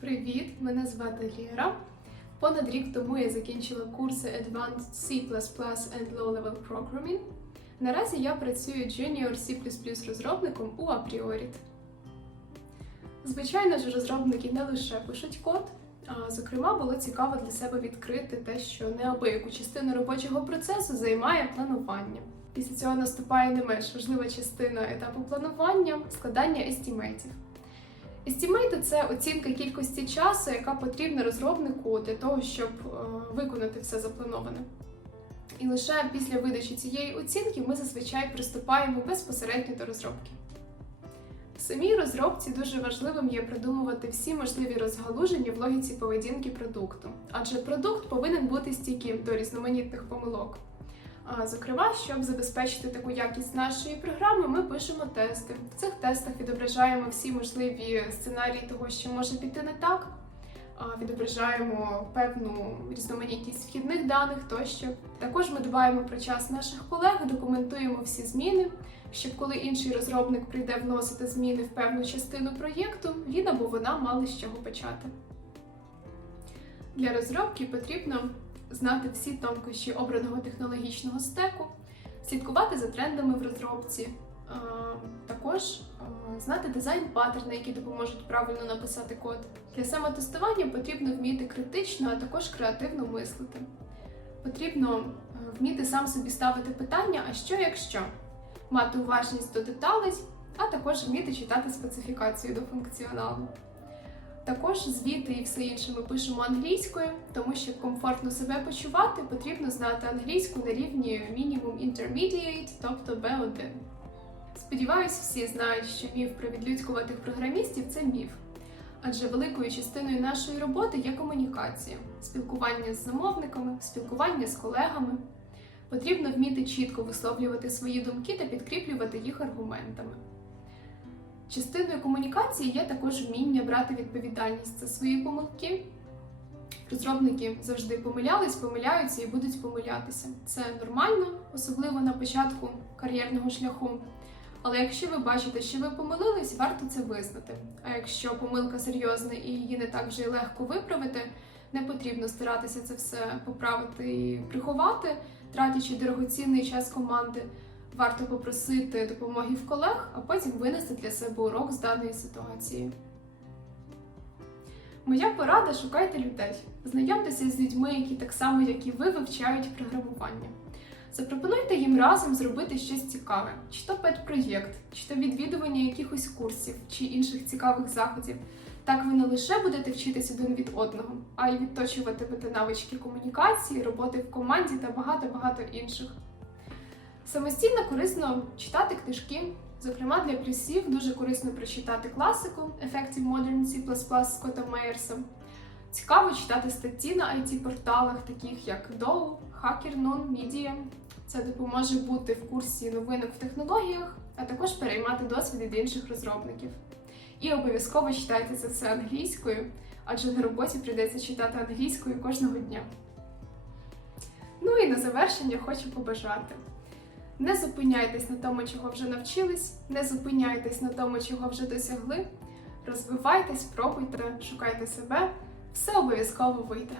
Привіт! Мене звати Лєра. Понад рік тому я закінчила курси Advanced C++ and Low-Level Programming. Наразі я працюю Junior C++ розробником у Apriorit. Звичайно ж, розробники не лише пишуть код, а зокрема було цікаво для себе відкрити те, що неабияку частину робочого процесу займає планування. Після цього наступає не менш важлива частина етапу планування складання естімейтів. Estimate – це оцінка кількості часу, яка потрібна розробнику для того, щоб е, виконати все заплановане. І лише після видачі цієї оцінки ми зазвичай приступаємо безпосередньо до розробки. В самій розробці дуже важливим є придумувати всі можливі розгалуження в логіці поведінки продукту, адже продукт повинен бути стійким до різноманітних помилок. Зокрема, щоб забезпечити таку якість нашої програми, ми пишемо тести. В цих тестах відображаємо всі можливі сценарії того, що може піти не так. Відображаємо певну різноманітність вхідних даних тощо. Також ми дбаємо про час наших колег, документуємо всі зміни, щоб коли інший розробник прийде вносити зміни в певну частину проєкту, він або вона мали з чого почати. Для розробки потрібно знати всі тонкощі обраного технологічного стеку, слідкувати за трендами в розробці, е, також е, знати дизайн паттерни, які допоможуть правильно написати код. Для самотестування потрібно вміти критично, а також креативно мислити. Потрібно е, вміти сам собі ставити питання, а що якщо? Мати уважність до деталей, а також вміти читати специфікацію до функціоналу. Також звіти і все інше ми пишемо англійською, тому щоб комфортно себе почувати, потрібно знати англійську на рівні мінімум intermediate, тобто B1. Сподіваюсь, всі знають, що міф про відлюдькуватих програмістів це міф. Адже великою частиною нашої роботи є комунікація, спілкування з замовниками, спілкування з колегами. Потрібно вміти чітко висловлювати свої думки та підкріплювати їх аргументами. Частиною комунікації є також вміння брати відповідальність за свої помилки. Розробники завжди помилялись, помиляються і будуть помилятися. Це нормально, особливо на початку кар'єрного шляху. Але якщо ви бачите, що ви помилились, варто це визнати. А якщо помилка серйозна і її не так вже легко виправити, не потрібно старатися це все поправити і приховати, тратячи дорогоцінний час команди. Варто попросити допомоги в колег, а потім винести для себе урок з даної ситуації. Моя порада шукайте людей. Знайомтеся з людьми, які так само, як і ви, вивчають програмування. Запропонуйте їм разом зробити щось цікаве, чи то педпроєкт, чи то відвідування якихось курсів чи інших цікавих заходів. Так ви не лише будете вчитись один від одного, а й відточуватимете навички комунікації, роботи в команді та багато-багато інших. Самостійно корисно читати книжки. Зокрема, для плюсів дуже корисно прочитати класику Effective Modern C++ з Скоттом Мейерсом. Цікаво читати статті на IT-порталах, таких як Dow, HackerNoon, Media. Це допоможе бути в курсі новинок в технологіях, а також переймати досвід від інших розробників. І обов'язково читайте це все англійською, адже на роботі прийдеться читати англійською кожного дня. Ну і на завершення хочу побажати. Не зупиняйтесь на тому, чого вже навчились, не зупиняйтесь на тому, чого вже досягли. Розвивайтесь, пробуйте, шукайте себе, все обов'язково вийде.